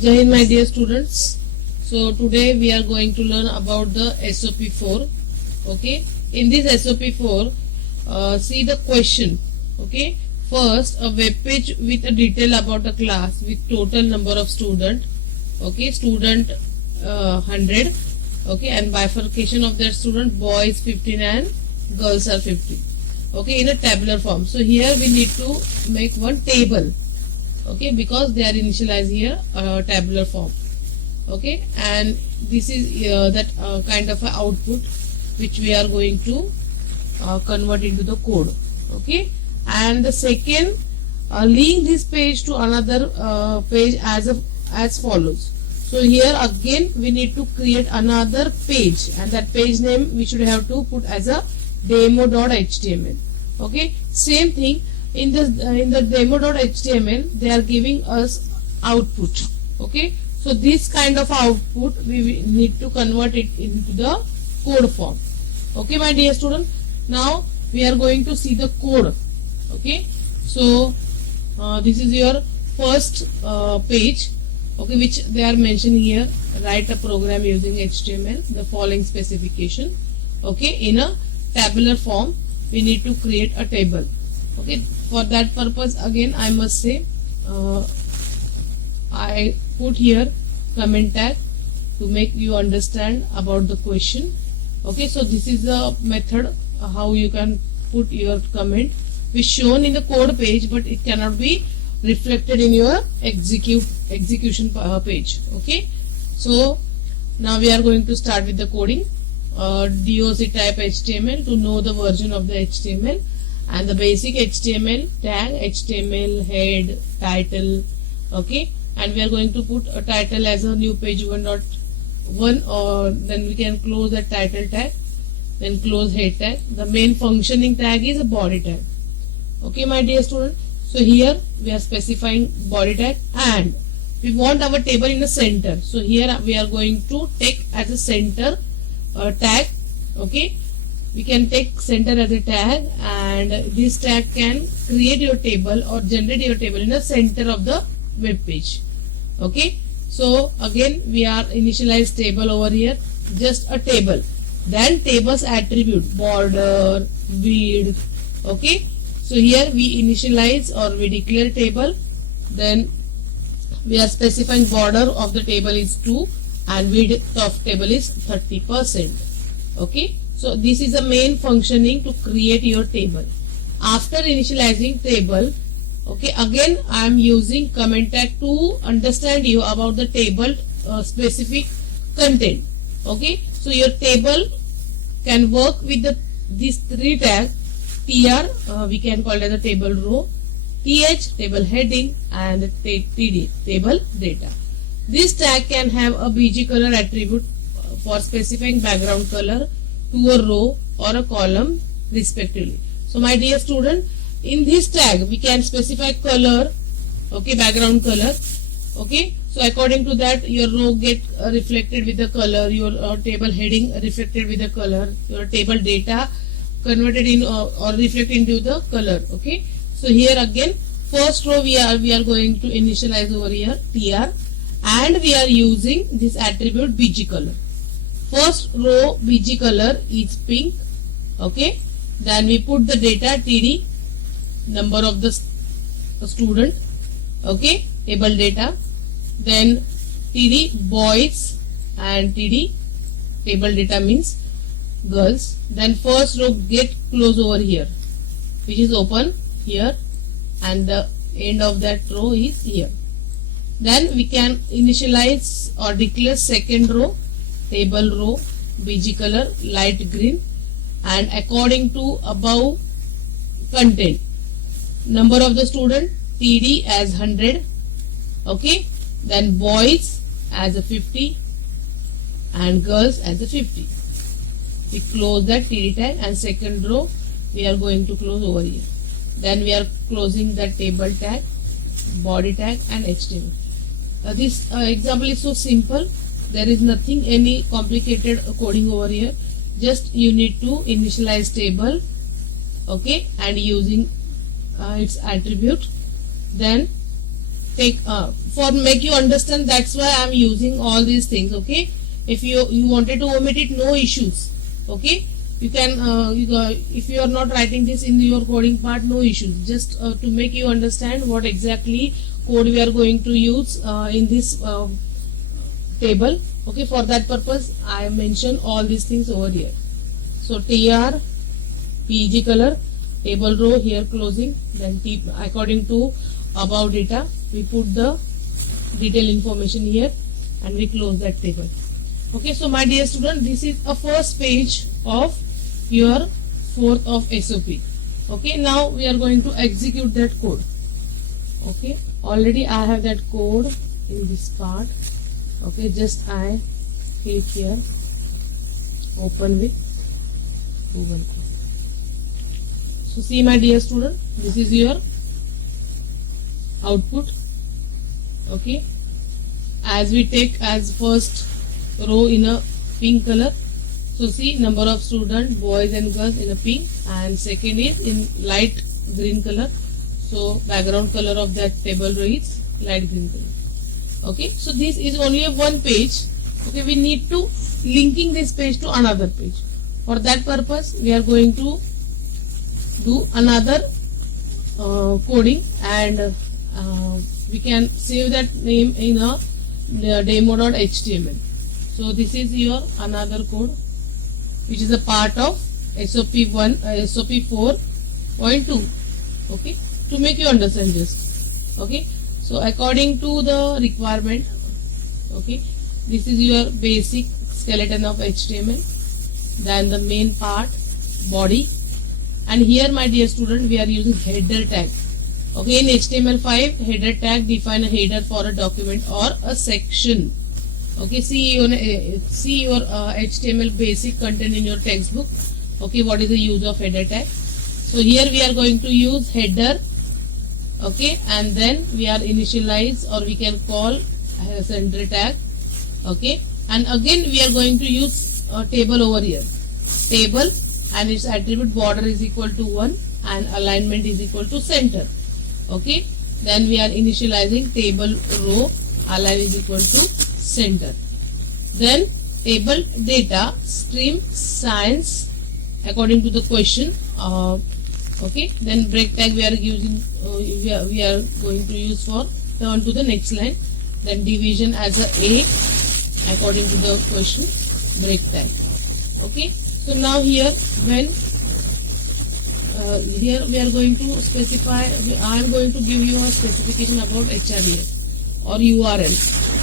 Jai Hind, my dear students. So today we are going to learn about the SOP4. Okay. In this SOP4, see the question. Okay. First, a web page with a detail about a class with total number of student. Okay. Student 100. Okay. And bifurcation of that student, boys 15 and girls are 50. Okay. In a tabular form. So here we need to make one table. Okay, because they are initialized here tabular form. Okay, and this is that kind of a output which we are going to convert into the code. Okay, and the second, link this page to another page as follows. So here again we need to create another page, and that page name we should have to put as a demo.html. Okay, same thing. In the demo.html, they are giving us output. Okay, so this kind of output we need to convert it into the code form. Okay, my dear student. Now we are going to see the code. Okay, so this is your first page. Okay, which they are mentioning here. Write a program using HTML. The following specification. Okay, in a tabular form, we need to create a table. Okay, for that purpose again I must say I put here comment tag to make you understand about the question. Okay, so this is the method how you can put your comment which shown in the code page, but it cannot be reflected in your execution page. Okay, so now we are going to start with the coding. DOC type HTML to know the version of the HTML. And the basic HTML tag, HTML head, title. Okay, and we are going to put a title as a new page 1.1, or then we can close the title tag, then close head tag. The main functioning tag is a body tag. Okay, my dear student. So here we are specifying body tag, and we want our table in the center. So here we are going to take as a center tag. Okay, we can take center as a tag, and this tag can create your table or generate your table in the center of the web page. Okay, so again we are initialize table over here, just a table. Then tables attribute border, width. Okay, so here we initialize or we declare table. Then we are specifying border of the table is 2 and width of table is 30%. Okay, so this is the main functioning to create your table. After initializing table, okay, again I am using comment tag to understand you about the table specific content. Okay, so your table can work with these three tags. TR we can call it as a table row, TH table heading, and TD table data. This tag can have a BG color attribute for specifying background color to a row or a column respectively. So my dear student, in this tag we can specify color. Okay, background color. Okay, so according to that your row get reflected with the color, your table heading reflected with the color, your table data converted in or reflected into the color. Okay, so here again first row we are going to initialize over here TR, and we are using this attribute BG color. First row BG color is pink. Okay, then we put the data TD, number of the student. Okay, table data. Then TD boys and TD table data means girls. Then first row get close over here, which is open here, and the end of that row is here. Then we can initialize or declare second row table row BG color light green, and according to above content, number of the student TD as 100. Okay, then boys as a 50 and girls as a 50. We close that TD tag, and second row we are going to close over here. Then we are closing the table tag, body tag, and HTML. This example is so simple. There is nothing any complicated coding over here. Just you need to initialize table. Okay, and using its attribute. Then take for make you understand, that's why I'm using all these things. Okay, if you wanted to omit it, no issues. Okay, you can if you are not writing this in your coding part, no issues. Just to make you understand what exactly code we are going to use in this table. Okay, for that purpose I mentioned all these things over here. So tr pg color, table row here closing, then according to above data we put the detail information here and we close that table. Okay, so my dear student, this is a first page of your 4th of SOP. Okay, now we are going to execute that code. Okay, already I have that code in this part. Okay, just I click here, open with Google Chrome. So see my dear student, this is your output. Okay, as we take as first row in a pink color, so see number of students, boys and girls, in a pink, and second is in light green color. So background color of that table row is light green color. Okay, so this is only a one page. Okay, we need to linking this page to another page. For that purpose we are going to do another coding, and we can save that name in a demo.html. So this is your another code which is a part of SOP 4.2. Okay, to make you understand just. Okay, so according to the requirement, okay, this is your basic skeleton of HTML, then the main part, body, and here my dear student we are using header tag. Okay, in HTML5 header tag define a header for a document or a section. Okay, see your HTML basic content in your textbook. Okay, what is the use of header tag? So here we are going to use header. Okay, and then we are initialize, or we can call center tag. Okay, and again we are going to use a table over here, table, and its attribute border is equal to 1 and alignment is equal to center. Okay, then we are initializing table row, align is equal to center. Then table data, stream, science, according to the question. Okay, then break tag we are using, we are going to use for turn to the next line. Then division as a according to the question, break tag. Okay, so now here when here we are going to specify, I am going to give you a specification about href or URL.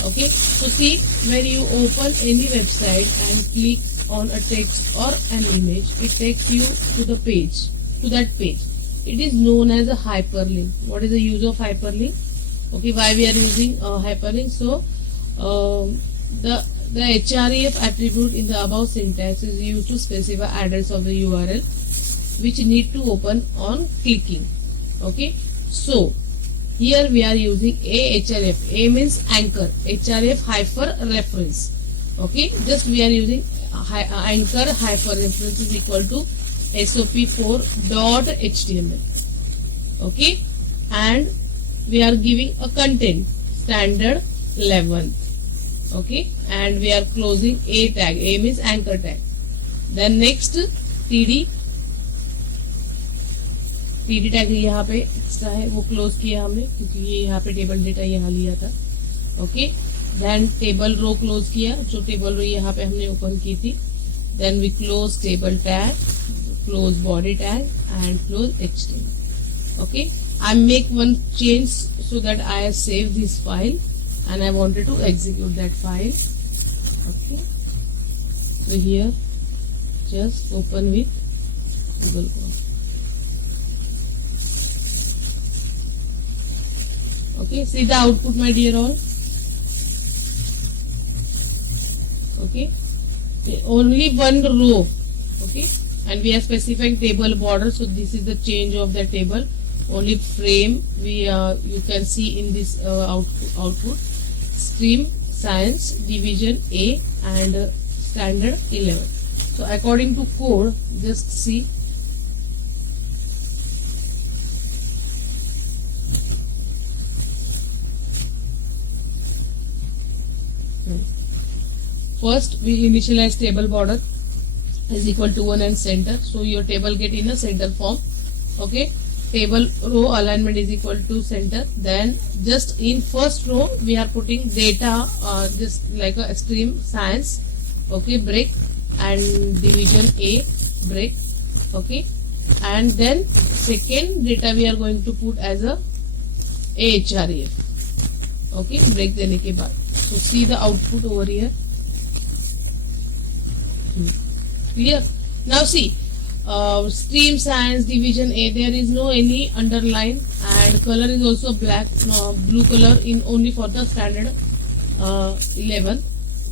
Okay, so see, when you open any website and click on a text or an image, it takes you to the page, to that page. It is known as a hyperlink. What is the use of hyperlink? Okay, why we are using hyperlink? So the href attribute in the above syntax is used to specify address of the URL which need to open on clicking. Okay, so here we are using href. A means anchor, href hyper reference. Okay, just we are using anchor hyper reference is equal to sop4.html. Okay, and we are giving a content standard 11th. Okay, and we are closing a tag. A means anchor tag. Then next td tag यहाँ पे extra है, वो close किया हमने क्योंकि ये यहाँ पे टेबल डेटा यहाँ लिया था. Okay, then table row close किया, जो टेबल रो यहाँ पे हमने ओपन की थी. Then we close table tag, close body tag and close HTML. Okay, I make one change so that I save this file and I wanted to execute that file. Okay, so here just open with Google Chrome. Okay, see the output my dear all. Okay, only one row. Okay, and we are specifying table border, so this is the change of the table. Only frame we you can see in this output. Stream, science, division A and standard 11. So according to code, just see. First we initialize table border is equal to 1 and center. So your table get in a center form. Okay, table row alignment is equal to center. Then just in first row we are putting data, just like a stream science, okay, break, and division A break, okay, and then second data we are going to put as a AHREF, okay, break देने के बाद. So see the output over here. Clear? Now see, stream science division A, there is no any underline, and color is also black, blue color in only for the standard 11.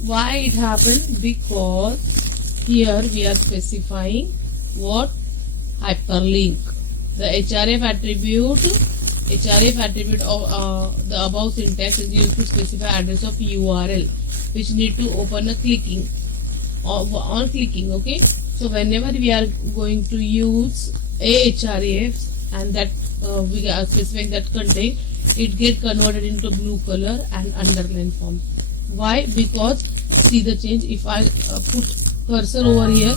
Why it happened? Because here we are specifying what? Hyperlink. The href attribute of the above syntax is used to specify address of URL, which need to open a clicking on clicking. Okay, so whenever we are going to use ahrefs and that we are specifying that content, it get converted into blue color and underline form. Why? Because see the change. If I put cursor over here,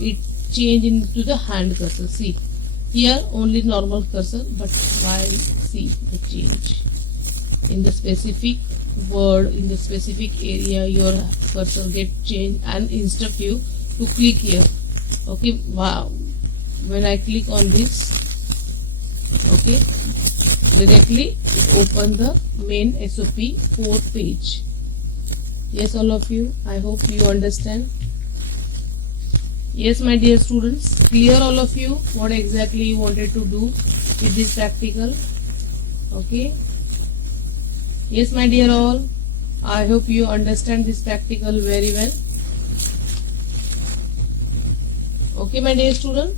it change into the hand cursor. See here only normal cursor, but why? See the change in the specific word, in the specific area, your cursor get changed, and instead of you to click here, okay, wow, when I click on this, okay, directly it open the main SOP 4 page. Yes, all of you, I hope you understand. Yes, my dear students, clear all of you what exactly you wanted to do with this practical? Okay. Yes, my dear all, I hope you understand this practical very well. Okay, my dear student.